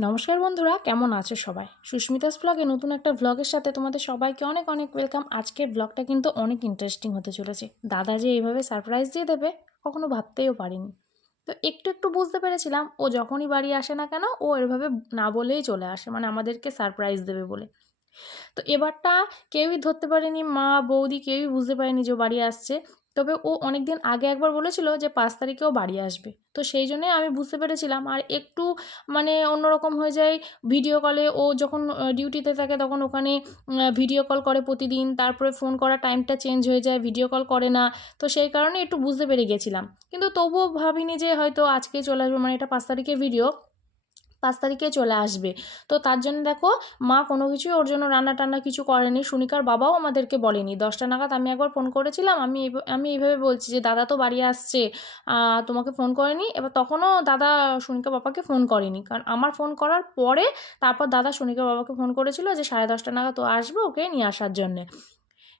নমস্কার বন্ধুরা, কেমন আছো সবাই? সুস্মিতাস ব্লগে নতুন একটা ব্লগের সাথে তোমাদের সবাইকে অনেক অনেক ওয়েলকাম আজকের ব্লগটা কিন্তু অনেক ইন্টারেস্টিং হতে চলেছে। দাদা যে এইভাবে সারপ্রাইজ দিয়ে দেবে, কখনো ভাবতেও পারিনি। তো একটু একটু বুঝতে পেরেছিলাম, ও যখনই বাড়ি আসে না কেন, ও এভাবে না বলেই চলে আসে মানে আমাদেরকে সারপ্রাইজ দেবে বলে। তো এবারটা কেউই ধরতে পারেনি, মা, বৌদি কেউই বুঝতে পারেনি যে বাড়ি আসছে। তবে ও অনেক দিন আগে একবার বলেছিল যে পাঁচ তারিখেও বাড়ি আসবে। তো সেই জন্যই আমি বুঝতে পেরেছিলাম। আর একটু মানে অন্যরকম হয়ে যায় ভিডিও কলে ও যখন ডিউটিতে থাকে তখন ওখানে ভিডিও কল করে প্রতিদিন। তারপরে ফোন করা টাইমটা চেঞ্জ হয়ে যায় ভিডিও কল করে না। তো সেই কারণে একটু বুঝতে পেরে গেছিলাম। কিন্তু তবুও ভাবিনি যে হয়তো আজকে চলে আসবে। মানে এটা পাঁচ তারিখের ভিডিও পাঁচ তারিখে চলে আসবে। তো তার জন্য দেখো, মা কোনো কিছুই ওর জন্য রান্না টান্না কিছু করেনি। সুনিকার বাবাও আমাদেরকে বলেনি। দশটা নাগাদ আমি একবার ফোন করেছিলাম। আমি আমি এইভাবে বলছি যে, দাদা তো বাড়ি আসছে। তোমাকে ফোন করেনি। এবার তখনও দাদা সুনিকা বাবাকে ফোন করেনি। কারণ আমার ফোন করার পরে তারপর দাদা সুনিকা বাবাকে ফোন করেছিল যে, সাড়ে দশটা নাগাদ তো আসবে ওকে নিয়ে আসার জন্যে।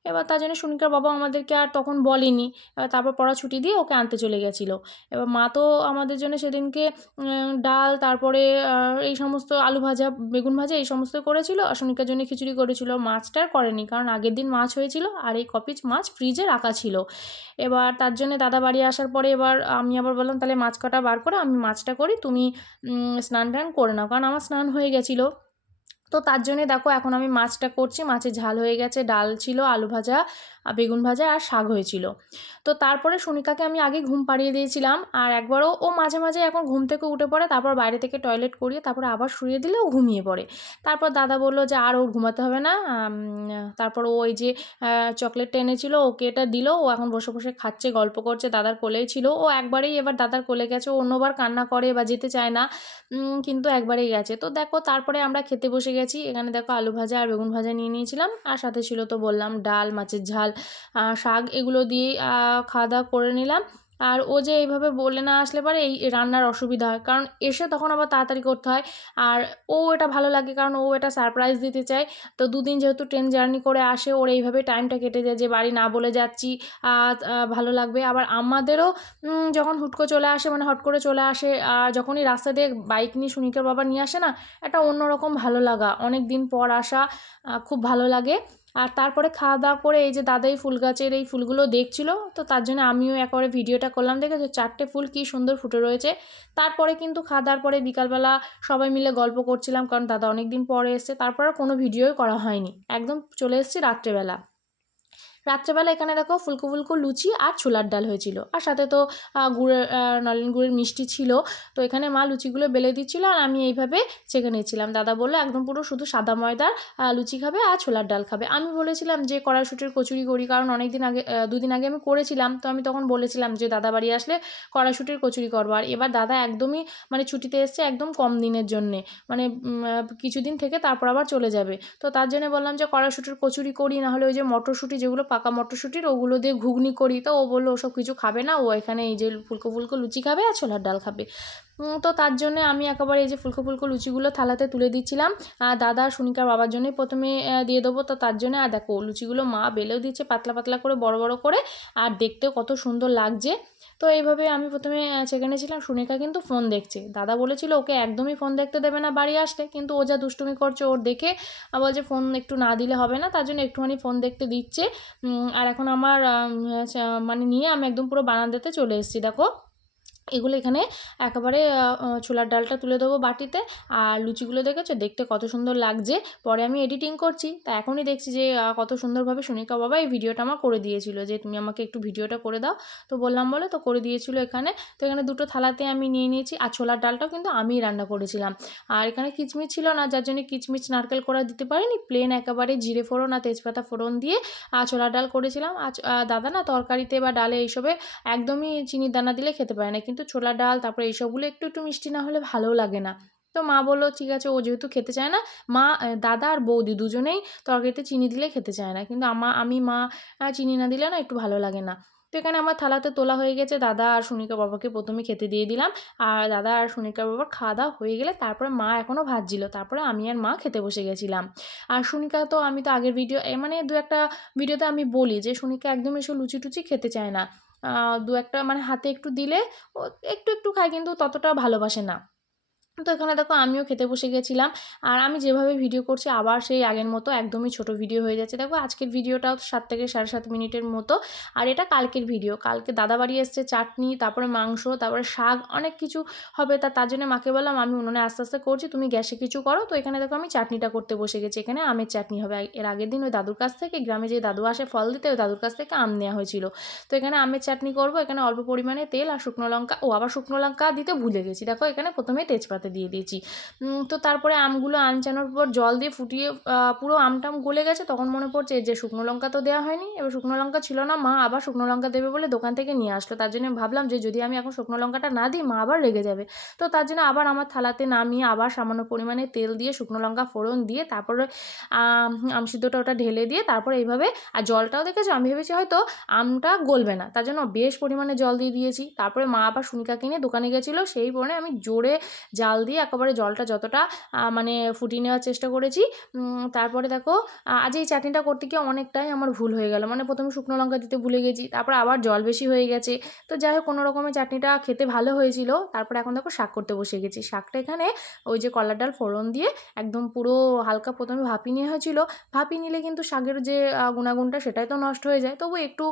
এবার তার জন্য সুনিকার বাবা আমাদেরকে আর তখন বলেনি। এবার তারপর পড়া ছুটি দিয়ে ওকে আনতে চলে গেছিল। এবার মা তো আমাদের জন্য সেদিনকে ডাল, তারপরে এই সমস্ত আলু ভাজা, বেগুন ভাজা, এই সমস্ত করেছিল আর সুনিকার জন্য খিচুড়ি করেছিল। মাছটা আর করেনি কারণ আগের দিন মাছ হয়েছিল আর এই কপিচ মাছ ফ্রিজে রাখা ছিল। এবার তার জন্য দাদা বাড়ি আসার পরে এবার আমি আবার বললাম, তাহলে মাছ কাটা বার করে আমি মাছটা করি, তুমি স্নান টান করে নাও। কারণ আমার স্নান হয়ে গেছিল। তো তার জন্যে দেখো এখন আমি মাছটা করছি। মাছের ঝাল হয়ে গেছে, ডাল ছিল, আলু ভাজা বেগুন ভাজা আর শাক হয়েছিল। তো তারপরে সুনিকাকে আমি আগে ঘুম পাড়িয়ে দিয়েছিলাম আর একবারও ও মাঝে মাঝে এখন ঘুম থেকে উঠে পড়ে, তারপর বাইরে থেকে টয়লেট করিয়ে তারপর আবার শুয়ে দিলে ও ঘুমিয়ে পড়ে। তারপর দাদা বলল যে আর ওর ঘুমাতে হবে না তারপর ও ওই যে চকলেটটা এনেছিল ওকে এটা দিল, ও এখন বসে বসে খাচ্ছে, গল্প করছে, দাদার কোলেই ছিল। ও একবারেই এবার দাদার কোলে গেছে, অন্যবার কান্না করে বা যেতে চায় না কিন্তু একবারেই গেছে। তো দেখো তারপরে আমরা খেতে বসে গেছি। এখানে দেখো আলু ভাজা আর বেগুন ভাজা নিয়ে নিয়েছিলাম। আর সাথে ছিল তো বললাম ডাল, মাছের ঝাল শাক এগুলো দিয়ে খাওয়া দাওয়া করে নিলাম। আর ও যে এইভাবে বলে না আসলে পারে, এই রান্নার অসুবিধা হয়। কারণ এসে তখন আবার তাড়াতাড়ি করতে হয়। আর ও এটা ভালো লাগে কারণ ও এটা সারপ্রাইজ দিতে চায়। তো দুদিন যেহেতু ট্রেন জার্নি করে আসে, ওর এইভাবে টাইমটা কেটে যায় যে বাড়ি না বলে যাচ্ছি ভালো লাগবে। আবার আমাদেরও যখন হুট করে চলে আসে মানে হট করে চলে আসে, আর যখনই রাস্তা দিয়ে বাইক নিয়ে সুনিকের বাবা নিয়ে আসে না, একটা অন্যরকম ভালো লাগা। অনেক দিন পর আসা খুব ভালো লাগে। আর তারপরে খাওয়া দাওয়া করে এই যে দাদাই ফুল গাছের এই ফুলগুলো দেখছিল, তো তার জন্য আমিও একবারে ভিডিওটা করলাম দেখে যে চারটে ফুল কি সুন্দর ফুটে রয়েছে। তারপরে কিন্তু খাওয়া দাওয়ার পরে বিকালবেলা সবাই মিলে গল্প করছিলাম, কারণ দাদা অনেক দিন পরে এসছে তারপরে কোনো ভিডিওই করা হয়নি। একদম চলে এসেছি রাত্রেবেলা। রাত্রেবেলা এখানে দেখো ফুলকো ফুলকো লুচি আর ছোলার ডাল হয়েছিল। আর সাথে তো গুড়ের নলেন গুড়ের মিষ্টি ছিল। তো এখানে মা লুচিগুলো বেলে দিচ্ছিল আর আমি এইভাবে চেখে নিয়েছিলাম। দাদা বলল, একদম পুরো শুধু সাদা ময়দার লুচি খাবে আর ছোলার ডাল খাবে। আমি বলেছিলাম যে কড়াইশুটির কচুরি করি, কারণ অনেক দিন আগে দুদিন আগে আমি করেছিলাম। তো আমি তখন বলেছিলাম যে, দাদা বাড়ি আসলে কড়াইশুটির কচুরি করব। আর এবার দাদা একদমই মানে ছুটিতে এসছে একদম কম দিনের জন্যে। মানে কিছুদিন থেকে তারপর আবার চলে যাবে। তো তার জন্য বললাম যে, কড়াইশুটির কচুরি করি না হলে ওই যে মটরশুঁটি যেগুলো পাকা মটরশুঁটির, ওগুলো দিয়ে ঘুগনি করি। তো ও বলল, ওসব কিছু খাবে না, ও এখানে এই যে ফুলকো ফুলকো লুচি খাবে আর ছোলার ডাল খাবে। তো তার জন্য আমি একেবারে এই যে ফুলকো ফুলকো লুচিগুলো থালাতে তুলে দিচ্ছিলাম। আর দাদা সুনিকার বাবার জন্যই প্রথমে দিয়ে দেবো। তো তার জন্যে, আর দেখো, লুচিগুলো মা বেলেও দিচ্ছে পাতলা পাতলা করে, বড় বড় করে। আর দেখতেও কত সুন্দর লাগছে। তো এইভাবে আমি প্রথমে সেখানে ছিলাম সুনিকা কিন্তু ফোন দেখছে। দাদা বলেছিল ওকে একদমই ফোন দেখতে দেবে না বাড়ি আসলে কিন্তু ও যা দুষ্টুমি করছে ওর দেখে বলছে ফোন একটু না দিলে হবে না তার জন্য একটুখানি ফোন দেখতে দিচ্ছে। আর এখন আমার আম, আচ্ছা, মানে নিয়ে আমি একদম পুরো বারান্দাতে চলে এসেছি দেখো। এগুলো এখানে একেবারে ছোলার ডালটা তুলে দেবো বাটিতে। আর লুচিগুলো দেখেছ? দেখতে কত সুন্দর লাগছে। পরে আমি এডিটিং করছি। তা এখনই দেখছি যে কত সুন্দরভাবে সুনিকা বাবা এই ভিডিওটা আমার করে দিয়েছিল যে, তুমি আমাকে একটু ভিডিওটা করে দাও। তো বললাম, বলে। তো করে দিয়েছিল এখানে। তো এখানে দুটো থালাতে আমি নিয়ে নিয়েছি। আর ছোলার ডালটাও কিন্তু আমিই রান্না করেছিলাম। আর এখানে কিচমিচ ছিল না, যার জন্য কিচমিচ নারকেল করা দিতে পারিনি। প্লেন একেবারে জিরে ফোড়ন আর তেজপাতা ফোড়ন দিয়ে আর ছোলার ডাল করেছিলাম। আর দাদা না তরকারিতে বা ডালে এইসবে একদমই চিনির দানা দিলে খেতে পারে না। কিন্তু ছোলা ডাল, তারপরে এইসবগুলো একটু একটু মিষ্টি না হলে ভালোও লাগে না। তো মা বলল, ঠিক আছে, ও যেহেতু খেতে চায় না, মা দাদা আর বৌদি দুজনেই তরকারিতে চিনি দিলে খেতে চায় না। কিন্তু আমা, আমি মা চিনি না দিলে না একটু ভালো লাগে না। তো এখানে আমার থালাতে তোলা হয়ে গেছে, দাদা আর সুনিকা বাবাকে প্রথমে খেতে দিয়ে দিলাম। আর দাদা আর সুনিকা বাবার খাওয়া দাওয়া হয়ে গেলে তারপরে মা এখনও ভাজছিল, তারপরে আমি আর মা খেতে বসে গেছিলাম। আর সুনিকা তো, আমি তো আগের ভিডিও মানে দু একটা ভিডিওতে আমি বলি যে, সুনিকা একদম এসব লুচি টুচি খেতে চায় না। দু একটা মানে হাতে একটু দিলে ও একটু একটু খায় কিন্তু ততটা ভালোবাসে না। তো এখানে দেখো আমিও খেতে বসে গেছিলাম। আর আমি যেভাবে ভিডিও করছি, আবার সেই আগের মতো একদমই ছোট ভিডিও হয়ে যাচ্ছে। দেখো আজকের ভিডিওটাও সাত থেকে সাড়ে সাত মিনিটের মতো। আর এটা কালকের ভিডিও কালকে দাদা বাড়ি এসছে চাটনি, তারপরে মাংস, তারপরে শাক, অনেক কিছু হবে তা, তার জন্য মাকে বললাম, আমি উনুনে আস্তে আস্তে করছি, তুমি গ্যাসে কিছু করো। তো এখানে দেখো আমি চাটনিটা করতে বসে গেছি। এখানে আমের চাটনি হবে। এর আগের দিন ওই দাদুর কাছ থেকে, গ্রামে যে দাদু আসে ফল দিতে, ওই দাদুর কাছ থেকে আম নেওয়া হয়েছিল। তো এখানে আমের চাটনি করব। এখানে অল্প পরিমাণে তেল আর শুকনো লঙ্কা, ও আবার শুকনো লঙ্কা দিতে ভুলে গেছি। দেখো এখানে প্রথমে তেজপাতা দিয়ে দিয়েছি। তো তারপরে আমগুলো আনচানোর পর জল দিয়ে ফুটিয়ে পুরো আমটাম গলে গেছে, তখন মনে পড়ছে যে শুকনো লঙ্কা তো দেওয়া হয়নি, এবার শুকনো লঙ্কা ছিল না, মা আবার শুকনো লঙ্কা দেবে বলে দোকান থেকে নিয়ে আসলো। তার জন্য ভাবলাম যে যদি আমি এখন শুকনো লঙ্কাটা না দিই, মা আবার রেগে যাবে। তো তার জন্য আবার আমার থালাতে নামিয়ে আবার সামান্য পরিমাণে তেল দিয়ে শুকনো লঙ্কা ফোড়ন দিয়ে তারপরে, আম সিদ্ধটা ওটা ঢেলে দিয়ে তারপরে এইভাবে, আর জলটাও দেখেছ? আমি ভেবেছি হয়তো আমটা গলবে না, তার জন্য বেশ পরিমাণে জল দিয়ে দিয়েছি। তারপরে মা আবার সুনিকাকে নিয়ে দোকানে গেছিল, সেই পরে আমি জোরে জাল দিয়ে একেবারে জলটা যতটা মানে ফুটিয়ে নেওয়ার চেষ্টা করেছি। তারপরে দেখো আজ এই চাটনিটা করতে গিয়ে অনেকটাই আমার ভুল হয়ে গেল। মানে প্রথমে শুকনো লঙ্কা দিতে ভুলে গেছি, তারপর আবার জল বেশি হয়ে গেছে। তো যাই হোক, কোনো রকমের চাটনিটা খেতে ভালো হয়েছিল। তারপরে এখন দেখো শাক করতে বসে গেছি। শাকটা এখানে ওই যে কলার ডাল ফোড়ন দিয়ে একদম পুরো হালকা প্রথমে ভাপিয়ে নেওয়া হয়েছিল। ভাপিয়ে নিলে কিন্তু শাকের যে গুণাগুণটা সেটাই তো নষ্ট হয়ে যায়। তবু একটু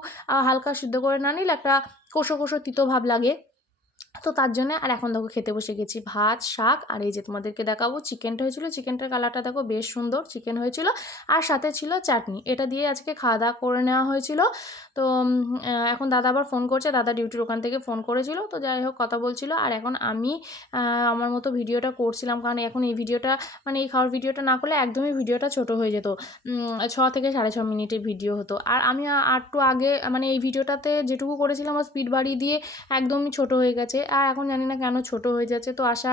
হালকা সিদ্ধ করে না নিলে একটা কোষো কোষো তিতো ভাব লাগে। তো তার জন্য আর এখন দেখো খেতে বসে গেছি ভাত, শাক, আর এই যে তোমাদেরকে দেখাবো চিকেনটা হয়েছিল, চিকেনটার কালারটা দেখো বেশ সুন্দর, চিকেন হয়েছিল, আর সাথে ছিল চাটনি। এটা দিয়ে আজকে খাওয়া দাওয়া করে নেওয়া হয়েছিল। তো এখন দাদা আবার ফোন করছে, দাদা ডিউটির ওখান থেকে ফোন করেছিল, তো যাই হোক কথা বলছিল। আর এখন আমি আমার মতো ভিডিওটা করছিলাম, কারণ এখন এই ভিডিওটা মানে এই খাওয়ার ভিডিওটা না করলে একদমই ভিডিওটা ছোট হয়ে যেত। ছ থেকে সাড়ে ছ মিনিটের ভিডিও হতো। আর আমি আর একটু আগে মানে এই ভিডিওটাতে যেটুকু করেছিলাম স্পিড বাড়িয়ে দিয়ে একদমই ছোট হয়ে গেছে। আর এখন জানি না কেন ছোট হয়ে যাচ্ছে। তো আশা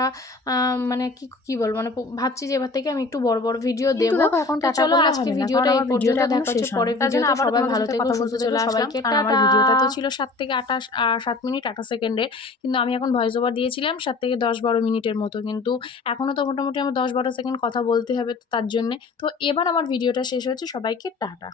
মানে কি কি বলব? মানে ভাবছি যে এবার থেকে আমি একটু বড় বড় ভিডিও দেবো। এখন তো চলো আজকে ভিডিওটা এই পর্যন্ত দেখা হচ্ছে। পরের ভিডিওতে সবাই ভালো থেকো সুস্থ চলে সবাইকে আমার। ভিডিওটা তো ছিল সাত থেকে আঠাশ আর সাত মিনিট আঠাশ সেকেন্ডের কিন্তু আমি এখন ভয়েস ওভার দিয়েছিলাম সাত থেকে দশ বারো মিনিটের মতো। কিন্তু এখনও তো মোটামুটি আমার দশ বারো সেকেন্ড কথা বলতে হবে তার জন্যে। তো এবার আমার ভিডিওটা শেষ হয়েছে। সবাইকে টাটা।